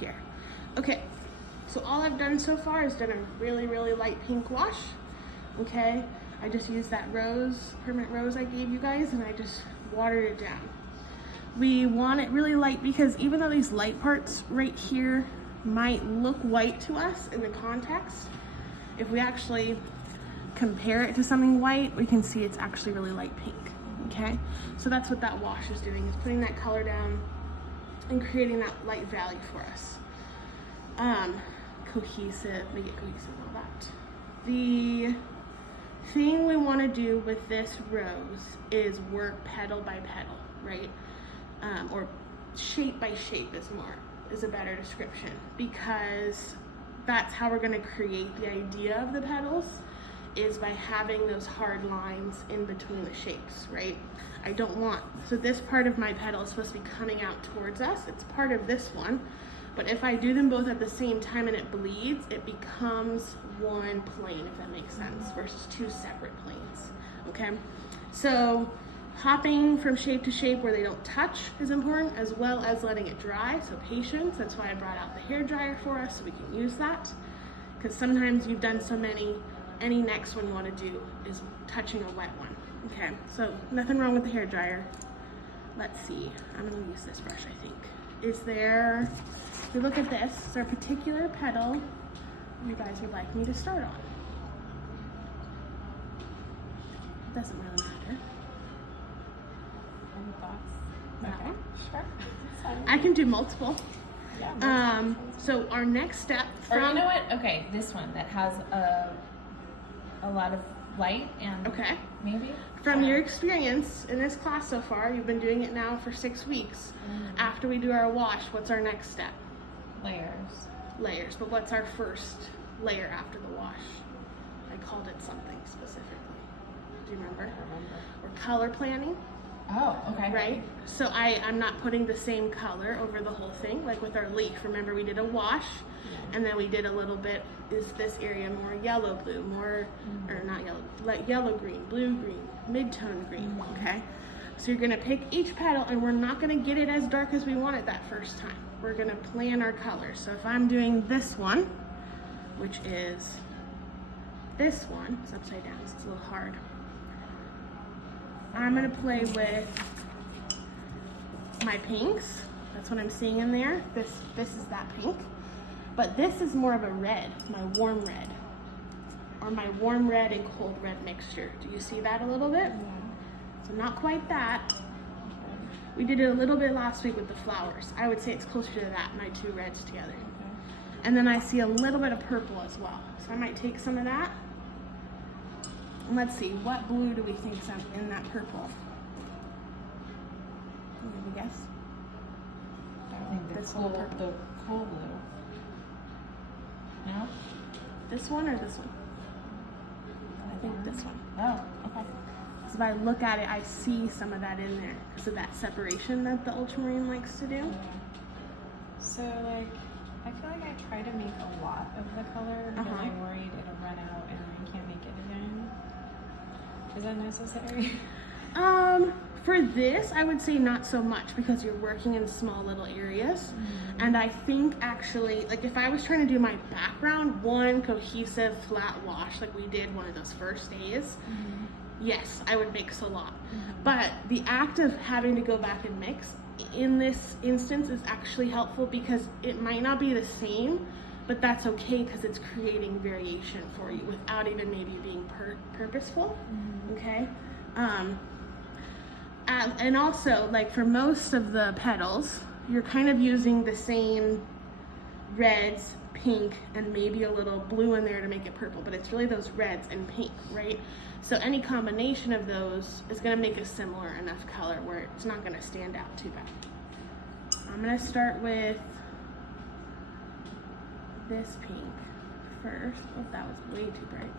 here. Okay, so all I've done so far is done a really, really light pink wash, okay? I just used that rose, permanent rose I gave you guys, and I just watered it down. We want it really light because even though these light parts right here might look white to us in the context, if we actually compare it to something white, we can see it's actually really light pink, okay? So that's what that wash is doing, is putting that color down and creating that light value for us. Cohesive, make it cohesive and all that. The thing we want to do with this rose is work petal by petal, right? Or shape by shape is a better description, because that's how we're going to create the idea of the petals, is by having those hard lines in between the shapes, right? So this part of my petal is supposed to be coming out towards us. It's part of this one, but if I do them both at the same time and it bleeds, it becomes one plane, if that makes sense, versus two separate planes, okay? So hopping from shape to shape where they don't touch is important, as well as letting it dry, so patience. That's why I brought out the hair dryer for us, so we can use that, because sometimes you've done so many, any next one you want to do is touching a wet one. Okay, so nothing wrong with the hair dryer. Let's see, I'm gonna use this brush, I think. If we look at this, is there a particular petal you guys would like me to start on? It doesn't really matter. Any thoughts? Okay, sure. I can do multiple. Yeah, so our next step or you know what? Okay, this one that has a lot of light and okay. Maybe? From your experience in this class so far, you've been doing it now for 6 weeks. After we do our wash, what's our next step? Layers, but what's our first layer after the wash? I called it something specifically. Do you remember? I remember. Or color planning. Oh, okay. Right? So I'm not putting the same color over the whole thing, like with our leaf. Remember, we did a wash, and then we did a little bit, is this area more yellow blue, more, or not yellow, like yellow green, blue green, mid-tone green, okay? So you're gonna pick each petal, and we're not gonna get it as dark as we want it that first time. We're gonna plan our colors. So if I'm doing this one, which is this one, it's upside down, so it's a little hard. I'm gonna play with my pinks. That's what I'm seeing in there. This is that pink. But this is more of a red, my warm red. Or my warm red and cold red mixture. Do you see that a little bit? Yeah. So not quite that. We did it a little bit last week with the flowers. I would say it's closer to that, my two reds together. Okay. And then I see a little bit of purple as well. So I might take some of that. And let's see, what blue do we think's in that purple? Can you have a guess? I think This one, purple. the cool blue. No? This one or this one? I think this one. Oh, okay. So if I look at it, I see some of that in there because of that separation that the ultramarine likes to do. Yeah. So like, I feel like I try to make a lot of the color because I'm worried it'll run out and I can't make it again. Is that necessary? For this, I would say not so much because you're working in small little areas. And I think actually, like if I was trying to do my background, one cohesive flat wash like we did one of those first days, yes, I would mix a lot. But the act of having to go back and mix in this instance is actually helpful because it might not be the same, but that's okay because it's creating variation for you without even maybe being purposeful, okay? And also, like for most of the petals, you're kind of using the same reds, pink, and maybe a little blue in there to make it purple, but it's really those reds and pink, right? So any combination of those is gonna make a similar enough color where it's not gonna stand out too bad. I'm gonna start with this pink first. Oh, that was way too bright.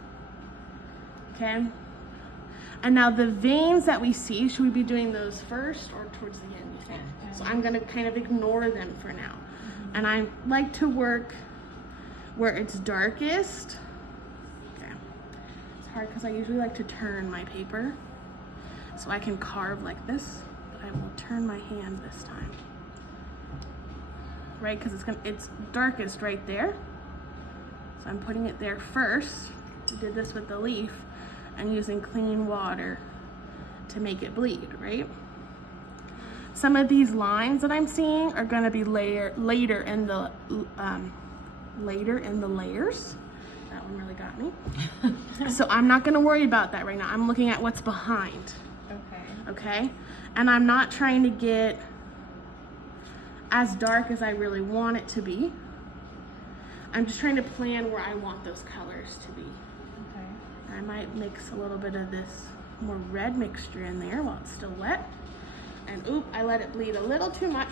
Okay. And now the veins that we see, should we be doing those first or towards the end, you think? So I'm gonna kind of ignore them for now. And I like to work where it's darkest. Okay. It's hard because I usually like to turn my paper so I can carve like this, but I will turn my hand this time. right? Because it's darkest right there. So I'm putting it there first. We did this with the leaf and using clean water to make it bleed, right? Some of these lines that I'm seeing are going to be later in the layers. That one really got me. So I'm not going to worry about that right now. I'm looking at what's behind. Okay? And I'm not trying to get as dark as I really want it to be. I'm just trying to plan where I want those colors to be. Okay. I might mix a little bit of this more red mixture in there while it's still wet. And oop, I let it bleed a little too much.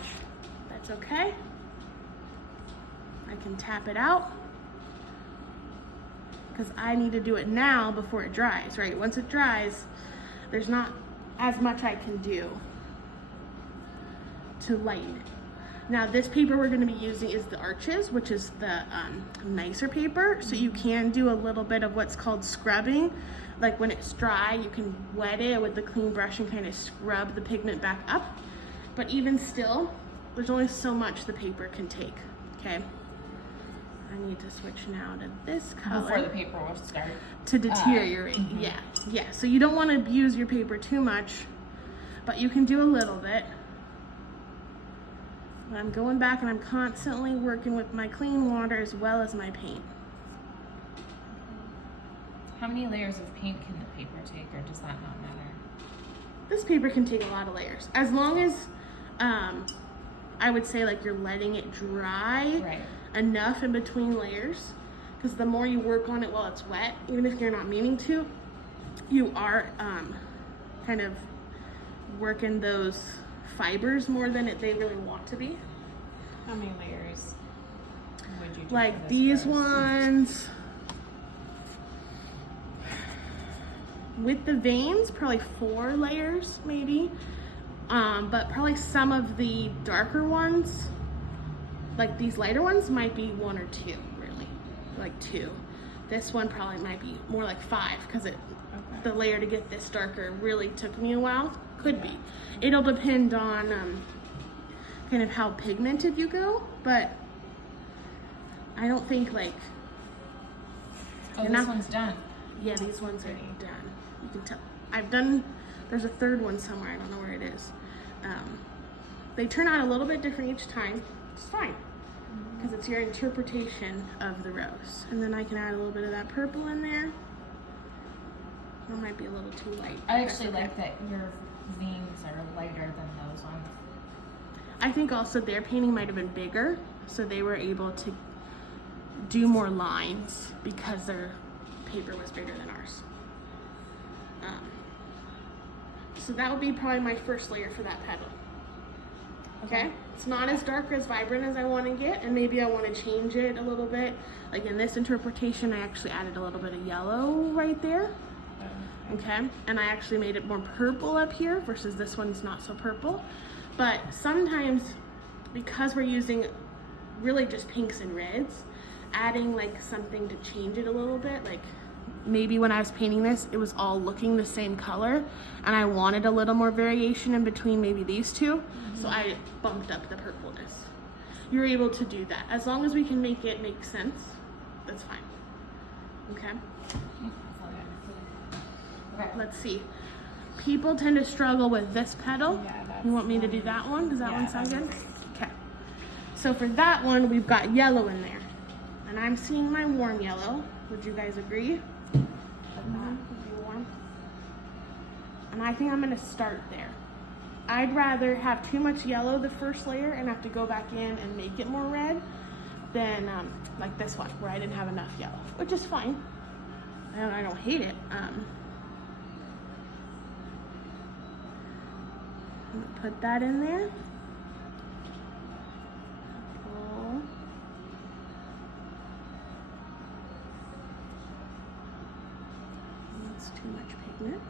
That's okay. I can tap it out because I need to do it now before it dries, right? Once it dries, there's not as much I can do to lighten it. Now this paper we're going to be using is the Arches, which is the nicer paper. So you can do a little bit of what's called scrubbing. Like when it's dry, you can wet it with the clean brush and kind of scrub the pigment back up. But even still, there's only so much the paper can take, okay? I need to switch now to this color. Before the paper will start to deteriorate. Yeah. So you don't want to abuse your paper too much, but you can do a little bit. I'm going back and I'm constantly working with my clean water as well as my paint. How many layers of paint can the paper take, or does that not matter? This paper can take a lot of layers. As long as, I would say like you're letting it dry enough in between layers, because the more you work on it while it's wet, even if you're not meaning to, you are kind of working those fibers more than they really want to be. How many layers would you do? Like these ones, with the veins, probably 4 layers maybe. But probably some of the darker ones, like these lighter ones, might be 1 or 2, really, like 2. This one probably might be more like 5 because the layer to get this darker really took me a while. Could be. It'll depend on kind of how pigmented you go, but I don't think like. Oh, this one's done. Yeah, these ones are done. You can tell. I've done. There's a third one somewhere. I don't know where it is. They turn out a little bit different each time. It's fine because it's your interpretation of the rose. And then I can add a little bit of that purple in there. That might be a little too light. I actually like that your veins are lighter than those ones. I think also their painting might have been bigger, so they were able to do more lines because their paper was bigger than ours. So that would be probably my first layer for that petal. Okay? It's not as dark or as vibrant as I want to get, and maybe I want to change it a little bit. Like in this interpretation, I actually added a little bit of yellow right there. Okay? And I actually made it more purple up here versus this one's not so purple. But sometimes, because we're using really just pinks and reds, adding like something to change it a little bit, like maybe when I was painting this, it was all looking the same color, and I wanted a little more variation in between maybe these two, so I bumped up the purpleness. You're able to do that. As long as we can make it make sense, that's fine. Okay? Let's see. People tend to struggle with this petal. You want me to do that one? Does that one sound good? Okay. So for that one, we've got yellow in there. And I'm seeing my warm yellow. Would you guys agree? That would be warm. And I think I'm going to start there. I'd rather have too much yellow the first layer and have to go back in and make it more red than like this one where I didn't have enough yellow, which is fine. I don't hate it. I'm gonna put that in there. Cool. That's too much pigment.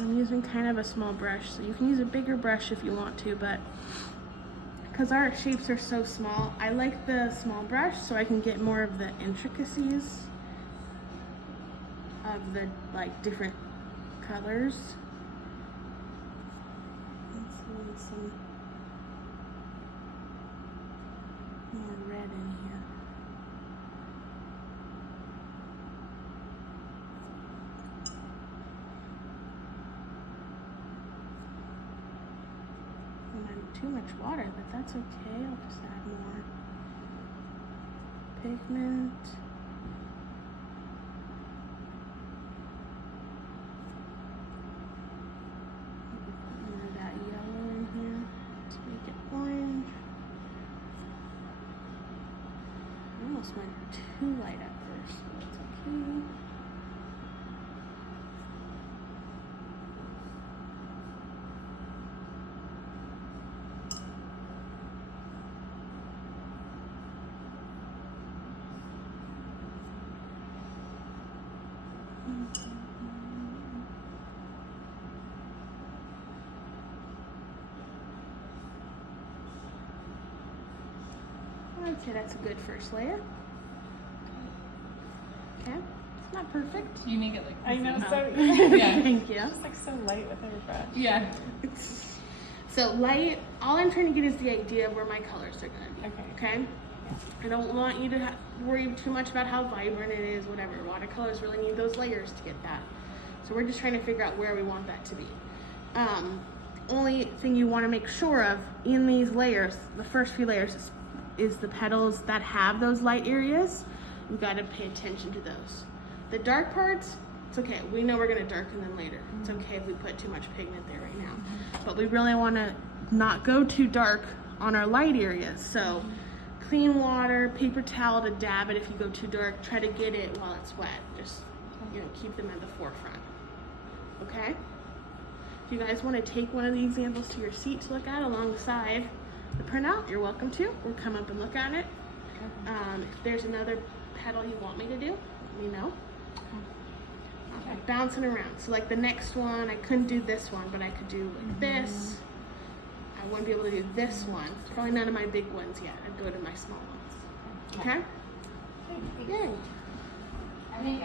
I'm using kind of a small brush, so you can use a bigger brush if you want to, but because our shapes are so small, I like the small brush so I can get more of the intricacies of the like different colors. Let's see some more red in here. Not too much water, but that's okay. I'll just add more pigment. Maybe put more of that yellow in here to make it orange. I almost went too light at first, but it's okay. I'd say that's a good first layer. Okay, it's not perfect. You make it like I know, now. so Yeah. Thank you. It's like so light with her brush. Yeah. So light, all I'm trying to get is the idea of where my colors are gonna be. Okay. Okay? I don't want you to worry too much about how vibrant it is, whatever. Watercolors really need those layers to get that. So we're just trying to figure out where we want that to be. Only thing you want to make sure of in these layers, the first few layers, is the petals that have those light areas. We've got to pay attention to those. The dark parts, it's okay. We know we're going to darken them later. It's okay if we put too much pigment there right now. But we really want to not go too dark on our light areas. So clean water, paper towel to dab it if you go too dark. Try to get it while it's wet. Just, keep them at the forefront. Okay? If you guys want to take one of the examples to your seat to look at alongside the printout, you're welcome to, or come up and look at it. If there's another petal you want me to do, let me know. Like bouncing around. So like the next one, I couldn't do this one, but I could do like this. I wouldn't be able to do this one. Probably none of my big ones yet. I'd go to my small ones. Okay? Yay. I think